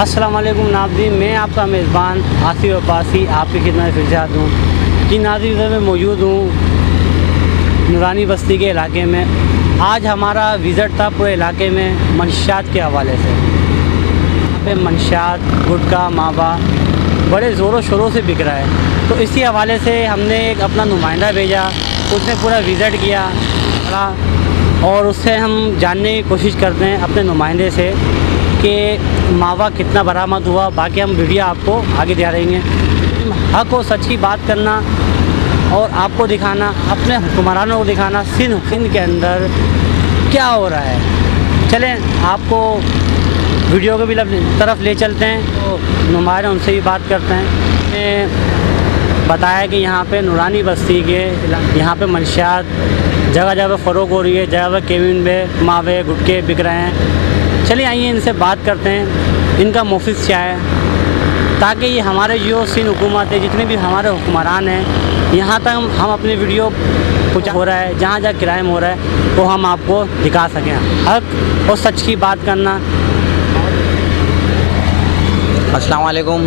अस्सलाम वालेकुम नाज़रीन, मैं आपका मेज़बान आसिफ अब्बासी आपकी खिदमत में फिर से हाज़िर हूँ कि नाज़रीन मैं मौजूद हूँ नूरानी बस्ती के इलाके में। आज हमारा विज़िट था पूरे इलाके में मंशियात के हवाले से। यहाँ पे मंशियात, गुटखा, मावा बड़े ज़ोरों शोरों से बिक रहा है, तो इसी हवाले से हमने एक अपना नुमाइंदा भेजा, उसने पूरा विज़िट किया और उससे हम जानने की कोशिश करते हैं अपने नुमाइंदे से कि मावा कितना बरामद हुआ। बाकी हम वीडियो आपको आगे दिखा देंगे। हक़ और सच की बात करना और आपको दिखाना, अपने हुक्मरानों को दिखाना सिंध के अंदर क्या हो रहा है। चलें आपको वीडियो को भी तरफ ले चलते हैं, तो नुमाइंदे उनसे भी बात करते हैं। बताया कि यहाँ पे नूरानी बस्ती के यहाँ पे मंशियात जगह जगह फ़रोग़ हो रही है, जगह जगह केबिन में मावे गुटके बिक रहे हैं। चलिए आइए इनसे बात करते हैं, इनका मौक़िफ़ क्या है, ताकि ये हमारे जो सिंध हुकूमत है, जितने भी हमारे हुक्मरान हैं, यहाँ तक हम अपनी वीडियो कुछ हो रहा है, जहाँ जहाँ क्राइम हो रहा है तो हम आपको दिखा सकें। हक़ और सच की बात करना। अस्सलाम वालेकुम,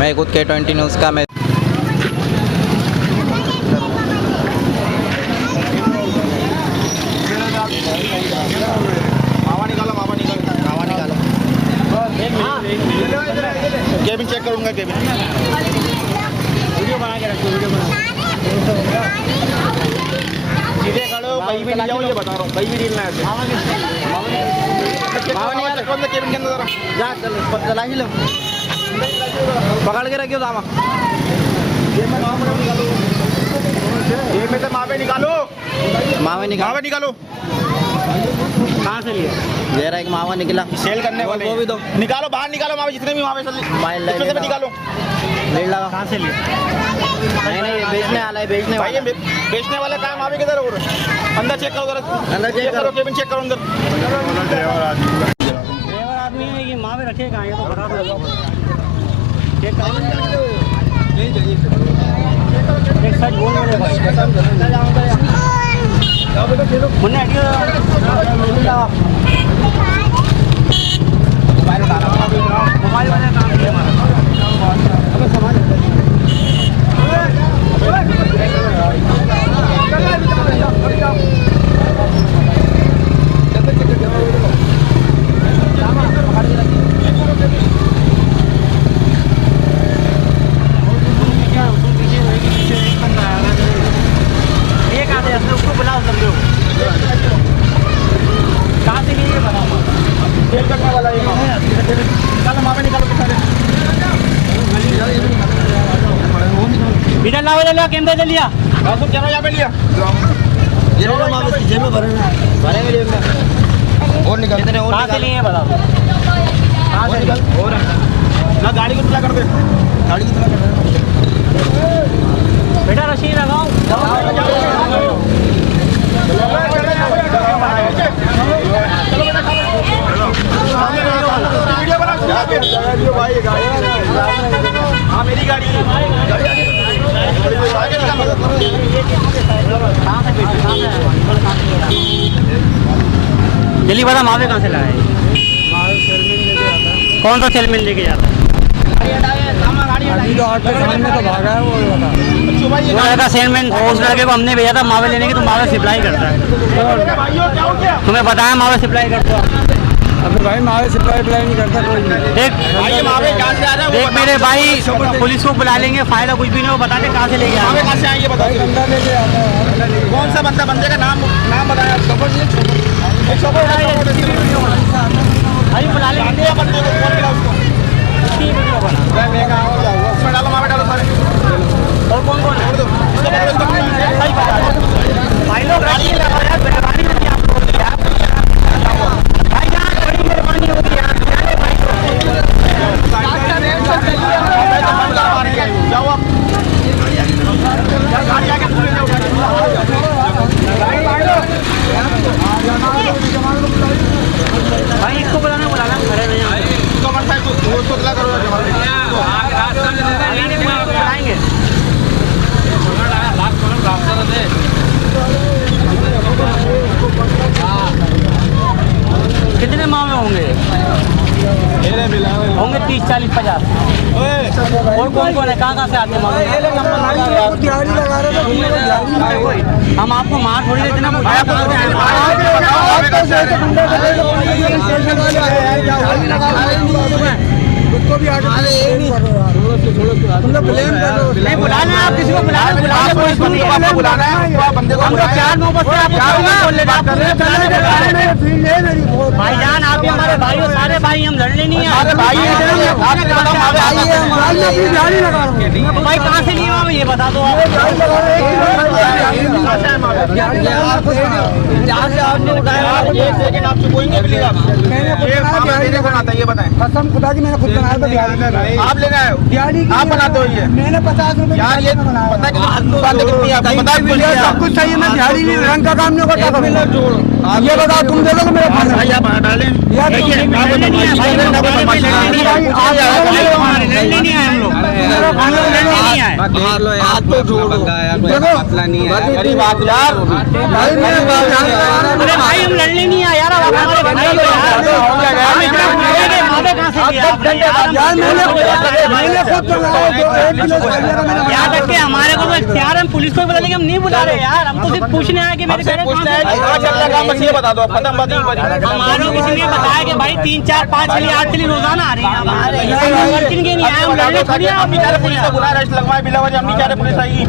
मैं खुद K20 न्यूज़ का मैं केबिन चेक करूँगा। केबिन वीडियो बना के रखो, वीडियो बना सीधे खड़े हो, कहीं भी नहीं जाओ, ये बता रहा हूँ, कहीं भी डील ना है। कौन सा केबिन के अंदर जा चला ही लो, पकड़ के रखियो दामा। ये में से मावे निकालो, मावा निकालो। कहाँ से लिया? दे रहा एक मावा निकला, सेल करने वाले वो भी दो, निकालो, बाहर निकालो मावे, जितने भी मावे इसमें से निकालो। रेट लगा। कहाँ से लिया? नहीं बेचने वाला है, बेचने भाई वाला ये बेचने वाले काम मावे किधर है? अंदर चेक करो, अंदर चेक करो, केबिन चेक करो अंदर। ड्राइवर आदमी है कि मावे रखे कहाँ, ये तो बता दो। चेक करो, एक सच बोल रहे भाई। मुन्ना मोबाइल वाला काम है हमारा। समाज उसको बुलाओ समझो। कहाँ से लिए बताओ? सेल करने वाला ये निकालो, मावे निकालो के सारे। इधर लाओ, इधर लाओ, कैमरे से लिया। तुम क्या यहाँ पे लिया? ये लो मावा जेब में भरेंगे जेब में। और निकाल, कितने और कहाँ से लिए बताओ? कहाँ से निकाल? और ना गाड़ी को तुला कर दे, गाड़ी को तुला कर दे। बेटा रशीद लगाओ। भाई गाड़ी, हाँ मेरी गाड़ी है। जल्दी बता, मावे कहाँ से लाए? कौन सा सेलमैन लेके जाता है? वो लड़का सेलमैन, उस लड़के को हमने भेजा था मावे लेने के, तो मावे सप्लाई करता है। तुम्हें बताया मावे सप्लाई करता है? अभी भाई मावे सप्लाई नहीं करता कोई नहीं। देख मेरे भाई, पुलिस को बुला लेंगे, फायदा कुछ भी नहीं हो। बता दे कहाँ से लेके आए? कहाँ से आएंगे बताओ। बंदा लेके आता है। कौन सा बंदे का नाम बताया? अभी बुला लेंगे बंदे को, कौन मिला उसको? उसमें डालो, मावे डालो सारे। और कौन कौन भाई लोग मेहरबानी नहीं आपको भाई, यहाँ बड़ी मेहरबानी होगी यार। जाओ आप, गाड़ी आके भाई इसको बुलाना खड़े नहीं करो। बुलाएंगे। कहाँ से आते हैं मालूम? दिहाड़ी लगा रहे थे हम आपको मार थोड़ी देते ना, उसको भी आगे तुम लोग ब्लेम कर रहे हो। नहीं बुलाना है, आप किसी को बुलाना बुलाना है, बंदे को प्यार मोहब्बत से आपको बोल रहे भाईजान, आप ही हमारे भाई हो, सारे भाई, हम लड़ने नहीं है। दिहाड़ी लगा रहा हूँ भाई कहाँ से लिए हो आप, ये बता दो आप। जहाँ से आपने उठाया, एक सेकंड आप चुकोएंगे प्लीज आप। ये बताएं, कसम खुदा की मैंने खुद बनाया था दिहाड़ी। आप लेने आए हो, दिहाड़ी आप बनाते हो ये मैंने 50 रुपए यार, ये पता कि बातें कितनी है आपको, पता है सब कुछ सही है। मैं दिहाड़ी नहीं, रंग का काम नहीं करता था। ये बताओ तुम दे दो मेरे पास भाई आप डालें यार लड़ने नहीं आए हम लोग, मार लो यार, तो जोड़ो मसला नहीं है। गरीब बात यार, अरे भाई हम लड़ने नहीं आए यार, आप हमारे भाई हो यार। यहाँ तक के हमारे को तो इख्तियार, हम पुलिस को भी बुला लेंगे, हम नहीं बुला रहे यार, हम तो सिर्फ पूछने आए कि मेरे घर कहाँ से। बस ये बता दो आप, खत्म बात यहीं पर। हमारे किसी ने बताया कि भाई 3 4 5 चली 8 चली रोजाना आ रही है हमारे, के नहीं आए हम लड़ने थोड़ी आप बेचारे पुलिस का गुनाह रजिस्टर लगवाए बिला वजह, हम नहीं चाह रहे पुलिस आएगी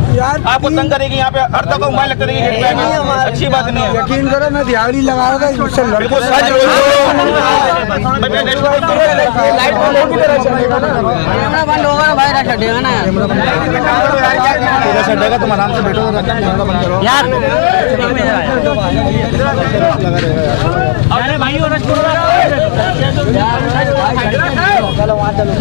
आपको तंग करेगी, यहाँ पे हर जगह मोबाइल करेगी, अच्छी बात नहीं है। यकीन करो मैं दिहाड़ी लगा रहा था, इससे बिल्कुल सच बंद होगा भाई, छेगा ना छेगा, तुम आराम से बैठो यार। अरे भाई और चलो वहाँ चलो।